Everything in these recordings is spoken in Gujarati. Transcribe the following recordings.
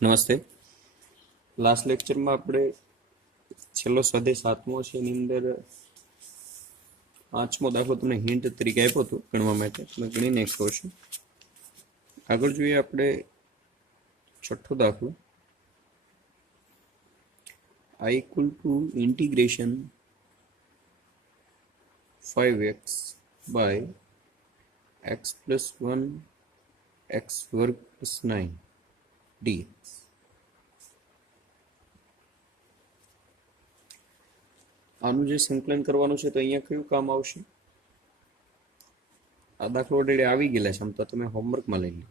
નમસ્તે. લાસ્ટ લેક્ચરમાં આપણે છેલ્લો સ્વાધ્યાય 7મો છે એની અંદર 5મો દાખલો તમને હિન્ટ તરીકે આપ્યો હતો ગણવા માટે, તમે ગણીને કહો છો. આગળ જોઈએ આપણે 6થો દાખલો. I equal to integration 5x by x plus 1 x વર્ગ plus 9 dx. આનું જે સંકલન કરવાનું છે તો અહીંયા કયું કામ આવશે? આ દાખલો ઓલરેડી આવી ગયેલા છે, આમ તો તમે હોમવર્કમાં લઈ લો.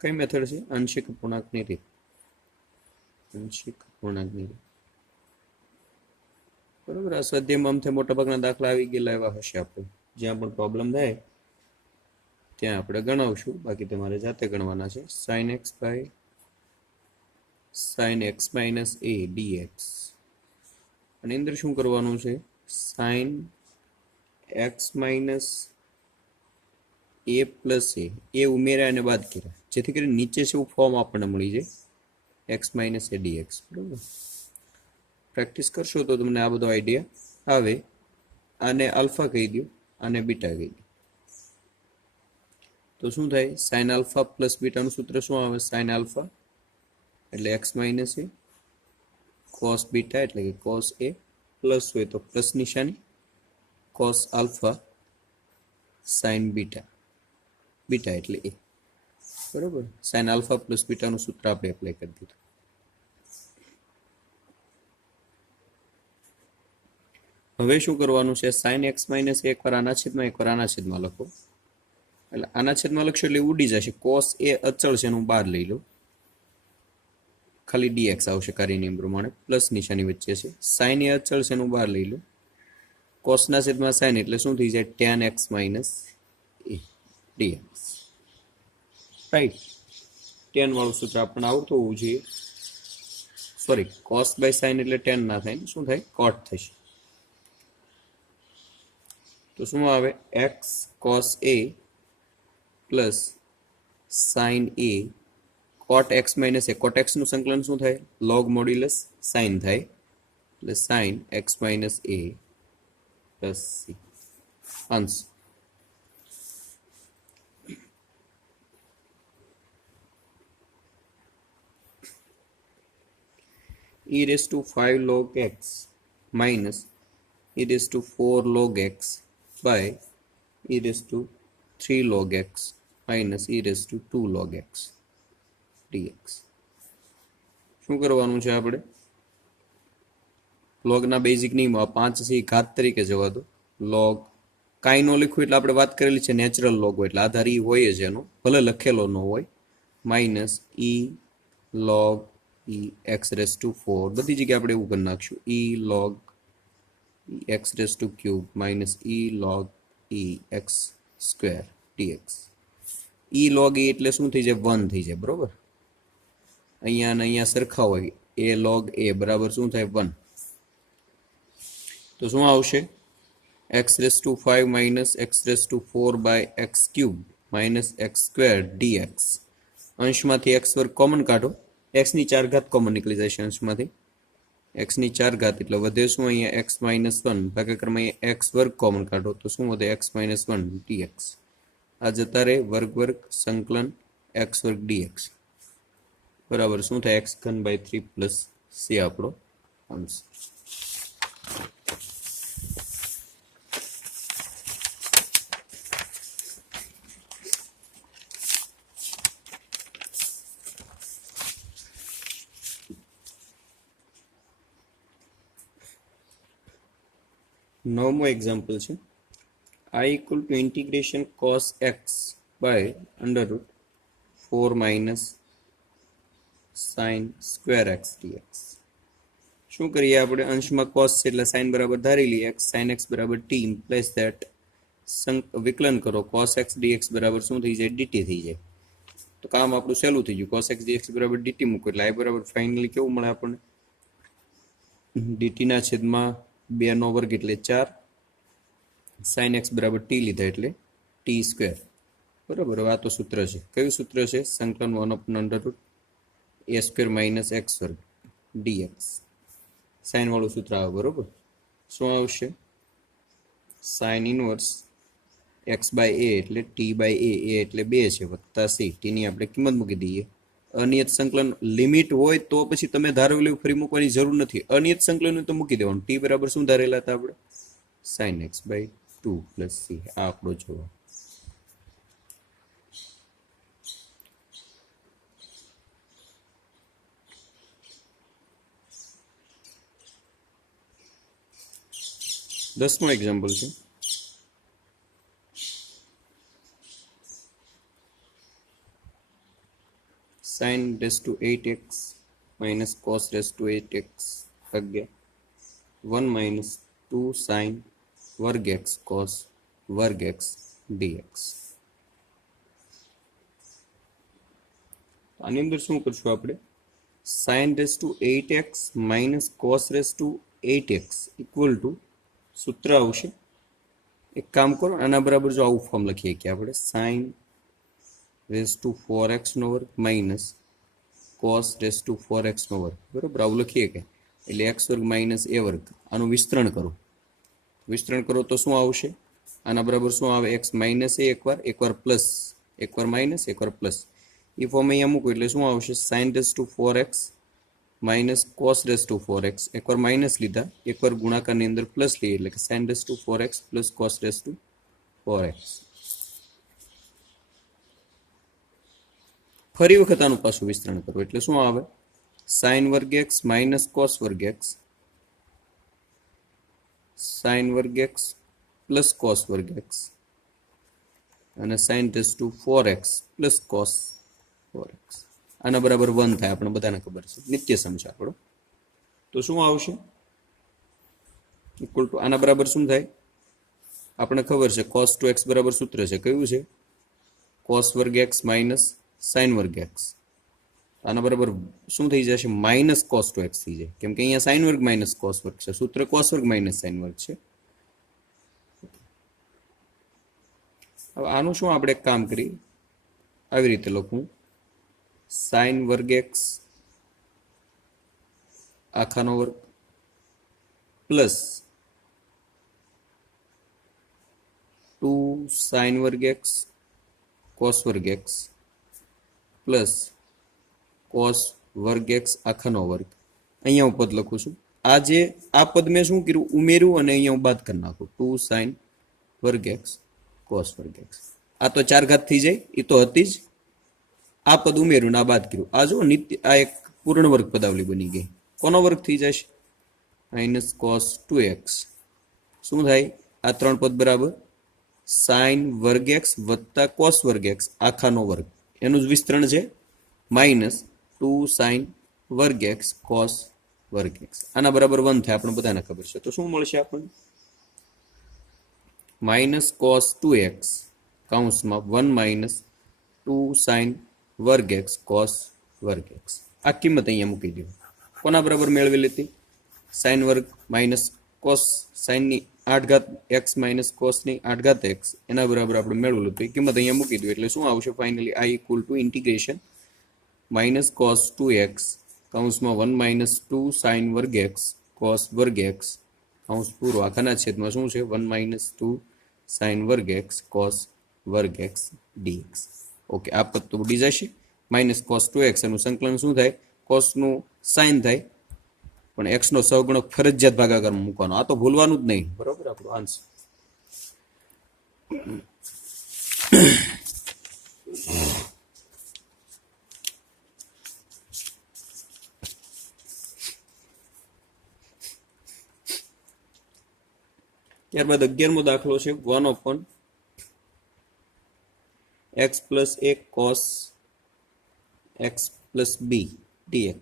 કઈ મેથડ છે? આંશિક અપૂર્ણાંકની રીત. આંશિક અપૂર્ણાંકની રીત, બરોબર. આ સ્વાધ્યાયમાં આમથી મોટાભાગના દાખલા આવી ગયેલા એવા હશે. આપણે જ્યાં પણ પ્રોબ્લેમ થાય ત્યાં આપણે ગણાવશું, બાકી તમારે જાતે ગણવાના છે. sin x by sin x minus a dx. અને અંદર શું કરવાનું છે? sin x minus a plus a ઉમેર્યા અને બાદ કર્યા, જેથી કરીને નીચે છે એવું ફોર્મ આપણને મળી જાય, x minus a dx. બરાબર. પ્રેક્ટિસ કરશો તો તમને આ બધો આઈડિયા આવે. આને આલ્ફા કહી દો, આને બીટા કહી દો, તો શું થાય? સાઇન આલ્ફા પ્લસ બીટાનું સૂત્ર શું આવે? સાઇન આલ્ફા એટલે x માઇનસ એ, કોસ બીટા એટલે કે કોસ એ, પ્લસ હોય તો પ્લસ નિશાની, cos alpha sign beta, beta એટલે એ. બરોબર. સાઇન આલ્ફા પ્લસ બીટાનું સૂત્ર આપણે એપ્લાય કરી દીધું. હવે શું કરવાનું છે? સાઇન એક્સ માઇનસ એકવાર આના છેદમાં એકવાર આના છેદમાં લખો, એટલે આના છેદમાં લખશો એટલે ઉડી જશે. કોસ એ અચળ છે એનું બહાર લઈ લો, ખાલી ડીએક્સ આવશે કાર્ય નિયમ પ્રમાણે, પ્લસ નિશાની વચ્ચે છે. સાઇન એ અચળ છે એનું બહાર લઈ લો, કોસના છેદમાં સાઇન એટલે શું થઈ જાય? tan x માઇનસ એ ડીએક્સ. રાઈટ. tan વાળું સૂત્ર આપણને આવતું હોવું જોઈએ. સોરી, કોસ બાય સાઇન એટલે tan ના થાય, શું થાય? કોટ થશે. તો શું આવે? x cos a plus sign A coat x minus A. Coat x નું સંકલન શું થાય? લોગ મોડ્યુલસ સાઇન થાય, એટલે સાઇન એક્સ માઇનસ એ પ્લસ સી. અંશ e raised to 5 log x minus e raised to 4 log x by e raised to 3 log x minus e raised to 2 log x dx. શું કરવાનું છે આપણે? લોગના બેઝિક નિયમ 5 છે ઘાત તરીકે જવા દો. લોગ કાંઈ નો લખ્યું એટલે આપણે વાત કરેલી છે નેચરલ લોગ હોય એટલે આધાર ઈ હોય જ એનો, ભલે લખેલો ન હોય. Minus e log e x raise to 4, બધી જગ્યાએ આપણે એવું કરી નાખશું. E log e x raise to cube minus e log e x square dx. E log e એટલે શું થઈ જાય? 1 થઈ જાય. બરોબર. અહીંયા અને અહીંયા સરખા હોય, એ લોગ એ બરાબર શું થાય? 1. તો શું આવશે? X raise to 5 minus x raise to 4 by x cube minus x square dx. અંશમાંથી એક્સ વર્ગ કોમન કાઢો, એક્સની 4 ઘાત કોમન નીકળી જશે અંશમાંથી. એક્સની 4 ઘાત એટલે વધે શું? અહીંયા એક્સ માઇનસ 1 ભાગાકારમાં અહીંયા એક્સ વર્ગ કોમન કાઢો તો શું વધે? X minus 1 dx. આ જતા રહે વર્ગ વર્ગ સંકલન એક્સ વર્ગ ડીએક્સ બરાબર શું થાય? એક્સ ઘન બાય 3 પ્લસ સી આપણો આન્સર. નવમો એક્ઝામ્પલ છે. I equal to integration cos x by under root 4 minus sin square x dx. શું કરીએ આપણે? અંશમાં cos છે એટલે sin બરાબર ધારી લઈએ. x sin x બરાબર t implies that વિકલન કરો cos x dx બરાબર શું થઈ જાય? dt થઈ જાય. તો કામ આપણું સહેલું થઈ ગયું. cos x dx બરાબર dt મૂકો એટલે i બરાબર ફાઇનલી કેવું મળે આપણને? dt ના છેદમાં 2 નો વર્ગ એટલે 4, sin x બરાબર t લીધા એટલે t સ્ક્વેર. બરાબર. હવે આ તો સૂત્ર છે. કયું સૂત્ર છે? સંકલન 1 upon under root એ સ્ક્વેર માઇનસ એક્સ વર્ગ ડીએક્સ. સાઇન વાળું સૂત્ર આવે, બરોબર. શું આવશે? સાઇન ઇનવર્સ એક્સ બાય એ એટલે ટી બાય એ એટલે 2 છે વત્તા સી. ટીની આપણે કિંમત મૂકી દઈએ. અનિયત સંકલન લિમિટ હોય તો પછી તમે ધારેલું ફરી મૂકવાની જરૂર નથી. અનિયત સંકલન તો મૂકી દેવાનું. ટી બરાબર શું ધારેલા હતા આપણે? Sine x by 2 plus c. આ આપણો જવાબ. દસમો એક્ઝામ્પલ છે. sin raised to 8x minus cos raised to 8x ભાગ્યા 1 minus 2 sin વર્ગ x cos વર્ગ x dx. આની અંદર શું કરશું આપણે? sin raised to 8x minus cos raised to 8x equal to સૂત્ર આવશે. એક કામ કરો, આના બરાબર જો આવું ફોર્મ લખીએ કે આપણે sin રેઝ ટુ 4x નો વર્ગ minus cos raise to 4x નો વર્ગ, બરોબર. આવું લખીએ કે એટલે x વર્ગ માઇનસ એ વર્ગ. આનું વિસ્તરણ કરો તો શું આવશે? આના બરાબર શું આવે? x માઇનસ એ એકવાર પ્લસ, એકવાર માઇનસ, એકવાર પ્લસ. એ ફોર્મ અહીંયા મૂકો એટલે શું આવશે? sin raise to 4x minus cos raise to 4x. એકવાર માઇનસ લીધા, એકવાર ગુણાકારની અંદર પ્લસ લઈએ એટલે કે sin raise to 4x plus cos raise to 4x. ફરી વખત આનું પાછું વિસ્તરણ કરવું એટલે શું આવે? સાઇન વર્ગ એક્સ માઇનસ કોસ વર્ગ એક્સ, સાઇન વર્ગ એક્સ પ્લસ કોસ વર્ગ એક્સ અને sine raise to 4x plus cos 4x. આના બરાબર 1 થાય, આપણે બધાને ખબર છે, નિત્ય સમ છે આપણો. તો શું આવશે? ઇક્વલ ટુ આના બરાબર શું થાય? આપણે ખબર છે cos 2x બરાબર સૂત્ર છે, કયું છે? cos વર્ગ એક્સ માઇનસ સાઇન વર્ગ એક્સ. આના બરાબર શું થઈ જશે? માઇનસ cos 2x થઈ જાય, કેમ કે અહીંયા સાઇન વર્ગ માઇનસ cos વર્ગ છે, સૂત્ર cos વર્ગ માઇનસ સાઇન વર્ગ છે. હવે આનું શું આપણે કામ કરી? આવી રીતે લખું, સાઇન વર્ગ એક્સ આખાનો વર્ગ પ્લસ 2 સાઇન વર્ગ એક્સ કોસ વર્ગ એક્સ પ્લસ કોસ વર્ગ એક્સ આખાનો વર્ગ. અહીંયા હું પદ લખું છું. આ પદ મેં શું કર્યું? ઉમેર્યું અને અહીંયા હું બાદ કરી નાખું. 2 સાઇન વર્ગ એક્સ કોસ વર્ગ એક્સ. આ તો 4 ઘાત થઈ જાય, એ તો હતી જ. આ પદ ઉમેર્યું ને આ બાદ કર્યું. આ જો નિત્ય, આ એક પૂર્ણ વર્ગ પદાવલી બની ગઈ. કોનો વર્ગ થઈ જશે? Minus cos 2x. શું થાય? આ 3 પદ બરાબર સાઇન વર્ગ એક્સ વત્તા કોસ વર્ગ એક્સ આખાનો વર્ગ, એનું જ વિસ્તરણ છે, માઇનસ 2 સાઇન વર્ગ એક્સ કોસ વર્ગ એક્સ. આના બરાબર 1 થાય, આપણે બધાને ખબર છે. તો શું મળશે આપણને? માઇનસ કોસ 2x કૌંસમાં 1 માઇનસ 2 સાઇન વર્ગ એક્સ કોસ વર્ગ એક્સ. આ કિંમત અહીંયા મૂકી દો. કોના બરાબર મેળવી લીધી? સાઇન વર્ગ માઇનસ કોસ, સાઇનની 8 ઘાત એક્સ માઇનસ કોસની 8 ઘાત એક્સ, એના બરાબર આપણે મેળવેલું. તો એ કિંમત અહીંયા મૂકી દો એટલે શું આવશે? ફાઇનલી આ equal to integration minus cos 2x કૌંસમાં 1 માઇનસ 2 સાઇન વર્ગ એક્સ કોસ વર્ગ એક્સ કૌંસ પૂરો આખાના છેદમાં શું છે? 1 માઇનસ 2 સાઇન વર્ગ એક્સ કોસ વર્ગ એક્સ ડીએક્સ. ઓકે, આ પદ તો ઉડી જશે. માઇનસ કોસ 2x એનું સંકલન શું થાય? કોસનું સાઇન થાય, પણ એક્સનો સહગુણક ફરજિયાત ભાગાકારમાં મૂકવાનો. આ તો ભૂલવાનું જ નહીં, બરોબર. આપણો આન્સર. ત્યારબાદ 11મો દાખલો છે 1/x plus a cos x plus b dx.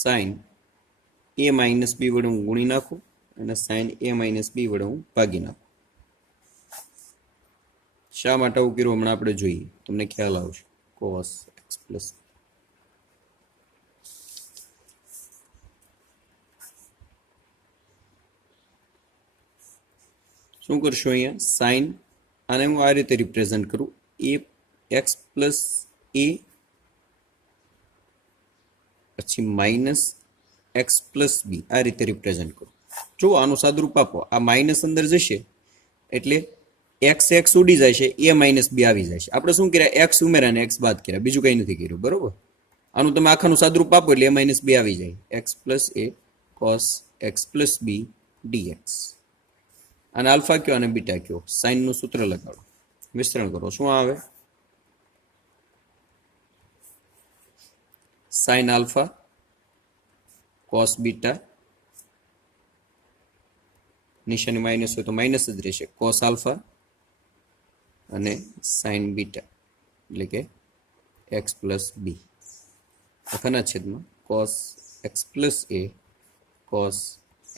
Sine a minus b વડે હું ગુણી નાખું અને સાઇન a માઇનસ b વડે હું ભાગી નાખું. શા માટે આવું કર્યું હમણાં આપણે જોઈએ, તમને ખ્યાલ આવશે. cos x પ્લસ શું કરશો? અહીંયા સાઇન, આને હું આ રીતે રિપ્રેઝન્ટ કરું, a એક્સ પ્લસ એ પછી માઇનસ એક્સ પ્લસ બી આ રીતે રિપ્રેઝેન્ટ કરો. જો આનું સાદુરૂપ આપો, આ માઇનસ અંદર જશે એટલે એક્સ એક્સ ઉડી જાય છે, એ માઇનસ બી આવી જાય છે. આપણે શું કર્યા, એક્સ ઉમેર્યા ને એક્સ બાદ કર્યા, બીજું કંઈ નથી કર્યું. બરોબર, આનું તમે આખાનું સાદુરૂપ આપો એટલે એ માઇનસ બી આવી જાય. એક્સ પ્લસ એ કોસ એક્સ પ્લસ બી ડીએક્સ. અને આલ્ફા કયો અને બીટા કયો, સાઇનનું સૂત્ર લગાડો, વિસ્તરણ કરો. શું આવે? સાઇન આલ્ફા કોસ બીટા, નિશાની માઇનસ હોય તો માઇનસ જ રહેશે, કોસ આલ્ફા અને સાઇન બીટા એટલે કે એક્સ પ્લસ બી આખાના છેદમાં કોસ એક્સ પ્લસ એ કોસ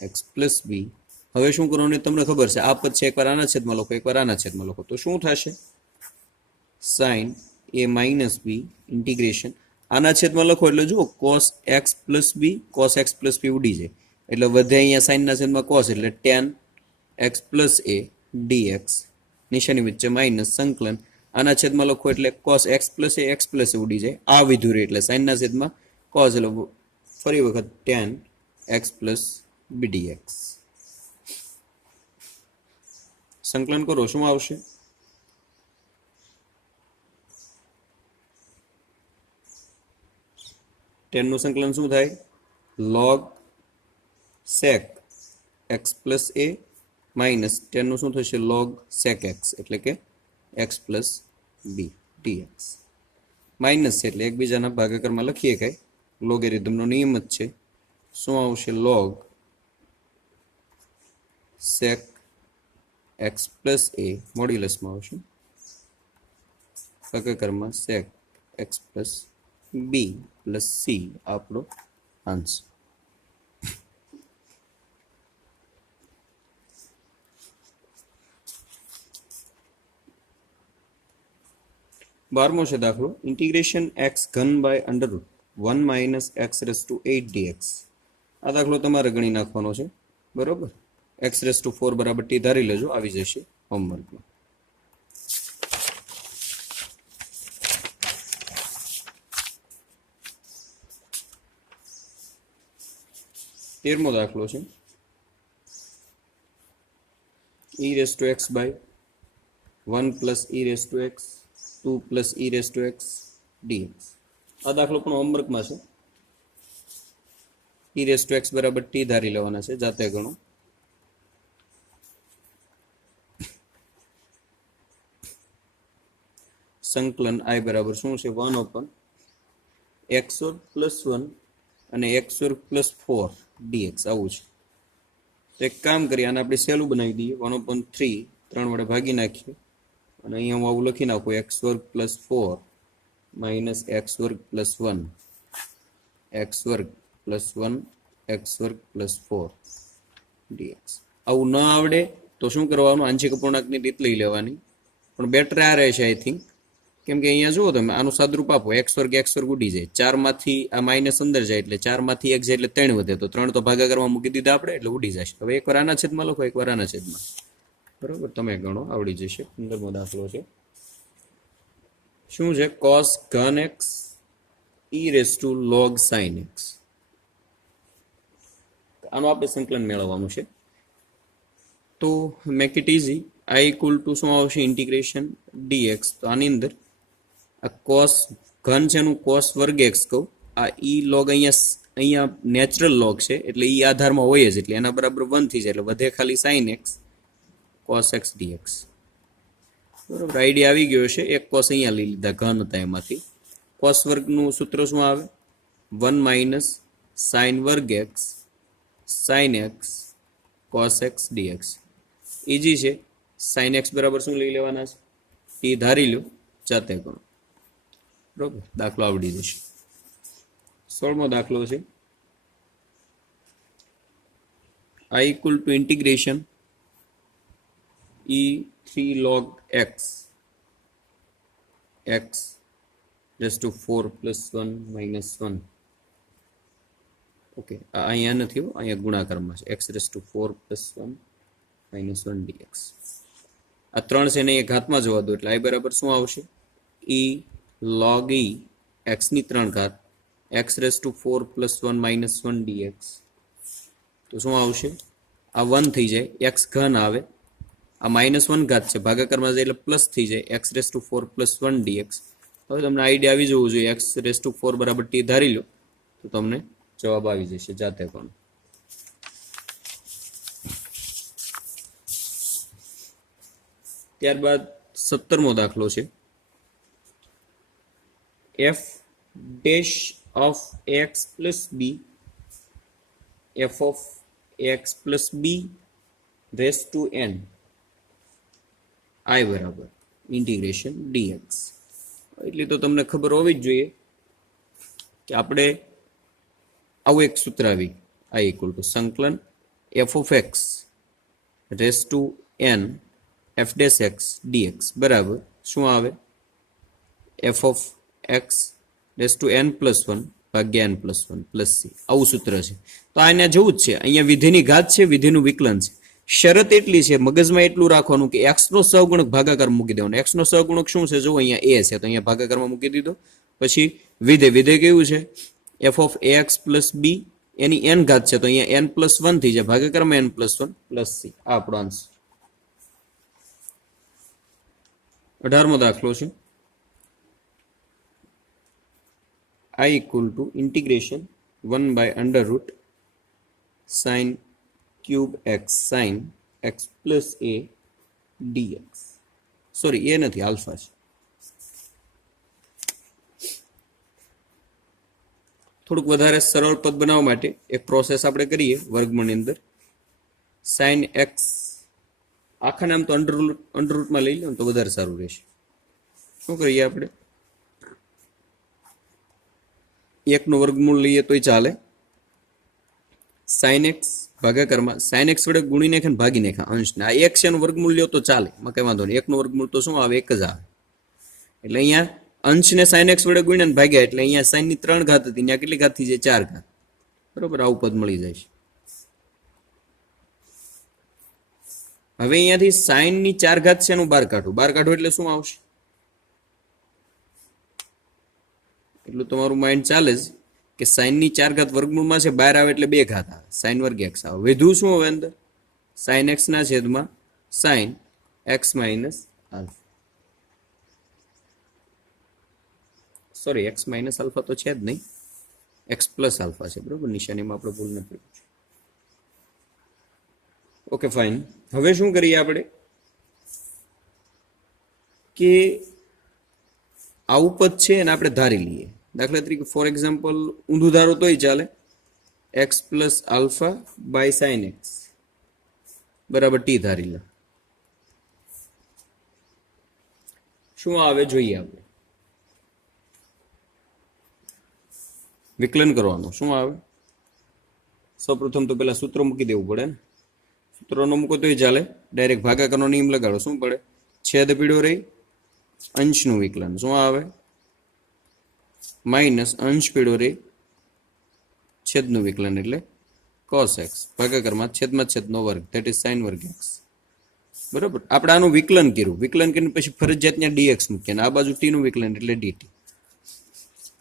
એક્સ પ્લસ બી. હવે શું કરવાનું તમને ખબર છે, આ પદ છે એકવાર આના છેદમાં લખો, એકવાર આના છેદમાં લખો, તો શું થશે? Sine a minus b integration આના છેદમાં લખો એટલે જુઓ cos x plus b, cos x plus b ઉડી જાય એટલે વધે અહીંયા સાઇનના છેદમાં કોસ એટલે tan x plus a dx, નિશાની વચ્ચે માઇનસ, સંકલન આના છેદમાં લખો એટલે કોસ એક્સ પ્લસ એ ઉડી જાય, આ વિધું રહે એટલે સાઇનના છેદમાં કોસ એટલે ફરી વખત ટેન એક્સ પ્લસ બી ડીએક્સ. સંકલન કરો, શું આવશે? ટેનનું સંકલન શું થાય? લોગ સેક એક્સ પ્લસ એ માઇનસ ટેનનું શું થશે? લોગ સેક એક્સ એટલે કે એક્સ પ્લસ બી ડીએક્સ. માઇનસ છે એટલે એકબીજાના ભાગાકારમાં લખીએ કાંઈ, લોગેરિધમનો નિયમ જ છે. શું આવશે? Log sec x plus a મોડ્યુલસમાં આવશે ભાગાકારમાં sec x plus b plus c આપણો આન્સર. બારમો છે દાખલો, ઇન્ટિગ્રેશન એક્સ ઘન by under root 1 minus x raise to 8 dx. આ દાખલો તમારે ગણી નાખવાનો છે. બરોબર, એક્સ રેસ ટુ 4 બરાબર ટી ધારી લેજો, આવી જશે હોમવર્કમાં. તેરમો દાખલો છે, e raise to x by 1 plus e raise to x 2 plus e raise to x dx. આ દાખલો પણ હોમવર્કમાં છે. e રેસ ટુ એક્સ બરાબર ટી ધારી લેવાના છે, જાતે ગણો. સંકલન i બરાબર શું છે? 1 ઓપન એક્સ વર્ગ પ્લસ 1 અને એક્સ વર્ગ પ્લસ 4 ડીએક્સ આવું છે. તો એક કામ કરીએ, આને આપણે સહેલું બનાવી દઈએ. 1/3 3 વડે ભાગી નાખીએ અને અહીંયા હું આવું લખી નાખું, એક્સ વર્ગ પ્લસ 4 માઇનસ એક્સ વર્ગ પ્લસ 1 એક્સ વર્ગ પ્લસ 1 એક્સ વર્ગ પ્લસ 4 ડીએક્સ. આવું ન આવડે તો શું કરવાનું? આંશિક અપૂર્ણાંકની રીત લઈ લેવાની, પણ બેટર આ રહેશે આઈ થિંક, કેમ કે અહીંયા જુઓ તમે આનું સાદુરૂપ આપો, એક્સ વર્ગ ઉડી જાય, 4 માંથી આ માઇનસ અંદર જાય એટલે 4 માંથી 1 જાય એટલે 3 વધે, તો 3 તો ભાગાકારમાં મૂકી દીધા આપણે એટલે ઉડી જશે. હવે એકવાર આના છેદમાં લખો, એકવાર આના છેદમાં. બરોબર, તમે ગણો, આવડી જશે. 15મો દાખલો છે. શું છે? કોસ ઘન x e raise to log sine x. આનું આપણે સંકલન મેળવવાનું છે. તો make it easy, I equal to શું આવશે? Integration dx. તો આની અંદર આ કોસ ઘન છે એનું કોસ વર્ગ એક્સ કહું, આ ઈ લોગ અહીંયા નેચરલ લોગ છે એટલે ઈ આધારમાં હોય જ એટલે એના બરાબર 1 થઈ જાય એટલે વધે ખાલી sine x cos x dx. બરોબર, આઈડિયા આવી ગયો છે. એક કોસ અહીંયા લઈ લીધા, ઘન હતા એમાંથી. કોસ વર્ગનું સૂત્ર શું આવે? 1 માઇનસ સાઇન વર્ગ x sine x cos x dx. Easy છે. સાઇન એક્સ બરાબર શું લઈ લેવાના છે? એ ધારી લો, જાતે ગણો. બરોબર, દાખલો આવડી જશે. 16મો દાખલો છે, i equal to integration e3 log x x race to 4 plus 1 minus 1. Okay, અહીંયા નથી, અહીંયા ગુણાકારમાં છે. x race to 4 plus 1 minus 1 dx. આ 3 છે ને એ ઘાતમાં જવા દો એટલે i બરાબર શું આવશે? e log e x ની 3 ઘાત x race to 4 plus 1 minus 1 dx તો શું આવશે આ 1 થઈ જાય x ઘન આવે આ માઇનસ 1 ઘાત છે ભાગાકારમાં જાય એટલે પ્લસ થઈ જાય x race to 4 plus 1 dx હવે તમને આઈડિયા આવી જવું જોઈએ x રેસ ટુ 4 બરાબર t ધારી લો તો તમને જવાબ આવી જશે જાતે પણ ત્યારબાદ 17મો દાખલો છે f dash of x plus b f of x plus b raised to n I બરાબર ઇન્ટિગ્રેશન dx એટલે તો તમને ખબર હોવી જ જોઈએ કે આપણે આવું એક સૂત્ર આવી I ઇક્વલ ટુ સંકલન f of x raised to n f dash x dx બરાબર શું આવે f of x raised to n plus 1 ભાગ્યા n plus 1 plus c આવું સૂત્ર છે તો આને જેવું જ છે અહીંયા વિધેયની ઘાત છે વિધેયનું વિકલન છે શરત એટલી છે મગજમાં એટલું રાખવાનું કે x નો સહગુણક ભાગાકાર મૂકી દેવાનો x નો સહગુણક શું છે જો અહીંયા a છે તો અહીંયા ભાગાકારમાં મૂકી દીધો પછી વિધેય કેવું છે f of ax plus b any n ઘાત છે તો અહીંયા n plus 1 થઈ જાય ભાગાકારમાં n plus 1 plus c આ આપણો આન્સર 18મો દાખલો છે I equal to integration 1 by under root sin cube x sin x plus a dx sorry એ નથી આલ્ફા છે થોડુંક વધારે સરળ પદ બનાવવા માટે એક પ્રોસેસ આપણે કરીએ વર્ગમૂળની અંદર sin x આખા નામ તો અંડર રૂટમાં લઈ લો તો વધારે સારું રહેશે શું કરીએ આપણે 1 નું વર્ગમૂળ લઈએ તોય ચાલે sin x ભાગાકારમાં sin x વડે ગુણી નાખે ભાગી નાખે અંશને આ x એનું વર્ગમૂળ લ્યો તો ચાલે માં કઈ વાંધો નહીં 1 નું વર્ગમૂળ તો શું આવે 1 જ આવે એટલે અહીંયા અંશને sin x વડે ગુણીને ભાગ્યા એટલે અહીંયા sin ની 3 ઘાત હતી ત્યાં કેટલી ઘાત થઈ જાય 4 ઘાત બરોબર આવું પદ મળી જાય છે હવે અહીંયાથી sin ની 4 ઘાત છે એનું બહાર કાઢો એટલે શું આવશે એટલું તમારું માઇન્ડ ચાલે છે કે sin ની 4 ઘાત વર્ગમૂળમાં છે બહાર આવે એટલે 2 ઘાત આવે sin વર્ગ x આવે વધ્યું શું હવે અંદર sin x ના છેદમાં sin x minus alpha sorry x minus alpha તો છે જ નહીં x પ્લસ આલ્ફા છે બરોબર નિશાનીમાં આપણે ભૂલ નથી ઓકે ફાઇન હવે શું કરીએ આપણે કે આવું પદ છે અને આપણે ધારી લઈએ દાખલા તરીકે ફોર એક્ઝામ્પલ ઊંધું ધારો તોય ચાલે x plus alpha by sine x બરાબર t ધારી લે શું આવે જોઈએ આપણે વિકલન કરવાનું શું આવે સૌપ્રથમ તો પેલા સૂત્ર મૂકી દેવું પડે ને સૂત્રનો મૂકો તોય ચાલે ડાયરેક્ટ ભાગાકારનો નિયમ લગાડો શું પડે છેદ પીડો રહી અંશનું વિકલન શું આવે માઇનસ અંશ પીડો રે છેદનું વિકલન એટલે cos x ભાગાકારમાં છેદનો વર્ગ ધેટ ઇઝ sin વર્ગ x બરોબર આપણે આનું વિકલન કરીને પછી ફરજિયાત ત્યાં dx મૂકીએ અને આ બાજુ t નું વિકલન એટલે dt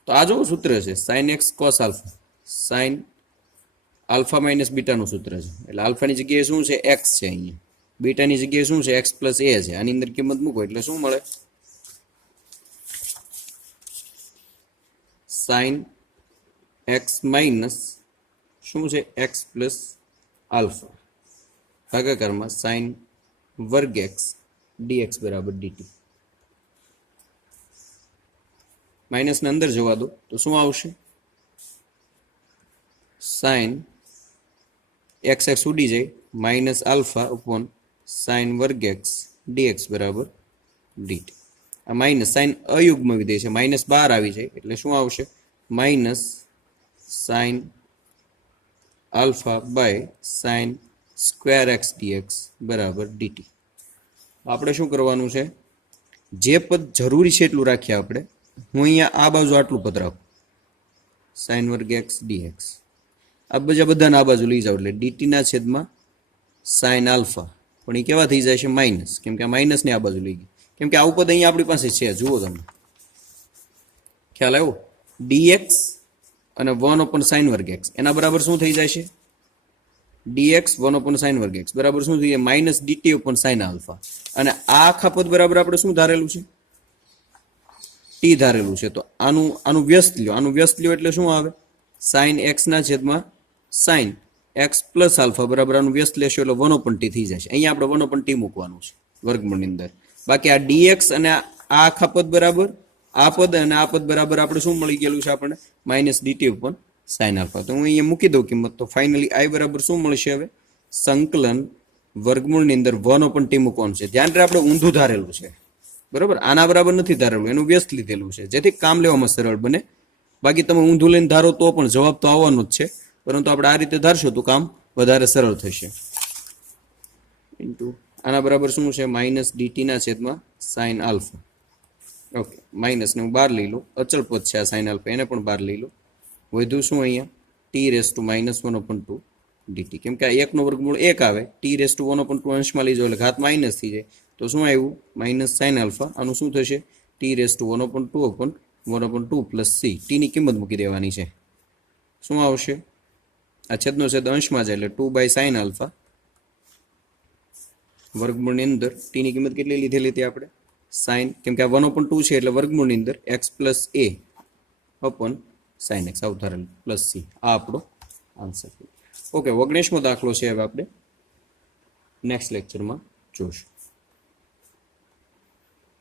તો આ જો સૂત્ર છે sin x cos alpha sin alpha minus બીટાનું સૂત્ર છે એટલે આલ્ફાની જગ્યાએ શું છે x છે અહીંયા બીટાની જગ્યાએ શું છે x પ્લસ a છે આની અંદર કિંમત મૂકો એટલે શું મળે sin x માઇનસ શું છે x પ્લસ આલ્ફા ભાગાકારમાં sin વર્ગ x dx બરાબર dt માઇનસને અંદર જવા દો તો શું આવશે sin x ઉડી જાય માઇનસ આલ્ફા upon sin વર્ગ x dx બરાબર dt આ માઇનસ સાઇન અયુગ્મ વિધેય છે માઇનસ 12 આવી જાય એટલે શું આવશે minus sine alpha by sine square x dx બરાબર ડીટી આપણે શું કરવાનું છે જે પદ જરૂરી છે એટલું રાખીએ આપણે હું અહીંયા આ બાજુ આટલું પદ રાખું સાઇન વર્ગ એક્સ ડીએક્સ આ બધાને આ બાજુ લઈ જાઓ એટલે ડીટીના છેદમાં સાઇન આલ્ફા પણ એ કેવા થઈ જાય છે માઇનસ કેમ કે આ માઇનસને આ બાજુ લઈ ગઈ કેમ કે આવું પદ અહીંયા આપણી પાસે છે જુઓ તમે ખ્યાલ આવ્યો? dx અને 1/sin વર્ગ x એના બરાબર શું થઈ જાય છે? dx 1/sin વર્ગ x બરાબર શું થઈ જાય? -dt/sin alpha. અને આ આખા પદ બરાબર આપણે શું ધારેલું છે? t ધારેલું છે. તો આનું વ્યસ્ત લ્યો. આનું વ્યસ્ત લ્યો એટલે શું આવે? sin x ના છેદમાં sin x પ્લસ આલ્ફા બરાબર આનું વ્યસ્ત લેશો એટલે 1/t થઈ જશે. અહીંયા આપણે 1/t મૂકવાનું છે વર્ગમૂળની અંદર. બાકી આ dx અને આ આખા પદ બરાબર આ પદ અને આ પદ બરાબર આપણે શું મળી ગયેલું છે આપણને? -dt/sin alpha. તો હું અહીંયા મૂકી દઉં કિંમત. તો ફાઇનલી i બરાબર શું મળશે હવે? સંકલન વર્ગમૂળની અંદર 1/t મૂકવાનું છે. ધ્યાન રાખે આપણે ઊંધું ધારેલું છે, બરોબર? આના બરાબર નથી ધારેલું, એનું વ્યસ્ત લીધેલું છે, જેથી કામ લેવામાં સરળ બને. બાકી તમે ઊંધું લઈને ધારો તો પણ જવાબ તો આવવાનો જ છે, પરંતુ આપણે આ રીતે ધારશો તો કામ વધારે સરળ થશે. આના બરાબર શું છે? -dt/sin alpha. ઓકે, માઇનસ ને હું બહાર લઈ લઉં. અચળ પદ છે આ sin આલ્ફા, એને પણ બહાર લઈ લો. વધ્યું શું અહીંયા? t⁻1/2 dt. કેમ કે આ 1 નો વર્ગમૂળ 1 આવે, t⁻1/2 અંશમાં લઈ જાઓ એટલે ઘાત માઇનસ થઈ જાય. તો શું આવ્યું? -sin alpha. આનું શું થશે? t⁻1/2 plus c. t ની કિંમત મૂકી દેવાની છે. શું આવશે? આ છેદનો છેદ અંશમાં જાય એટલે 2/sin આલ્ફા વર્ગમૂળની અંદર t ની કિંમત કેટલી લીધેલી હતી આપણે? sin, કેમ કે આ 1/2 છે એટલે વર્ગમૂળની અંદર x plus a upon sin x આવધારેલ પ્લસ c. આ આપણો આન્સર. ઓકે, 19મો દાખલો છે. હવે આપણે નેક્સ્ટ લેક્ચરમાં જોઈશું.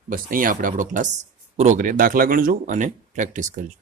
બસ અહીંયા આપણે આપણો ક્લાસ પૂરો કરીએ. દાખલા ગણજો અને પ્રેક્ટિસ કરજો.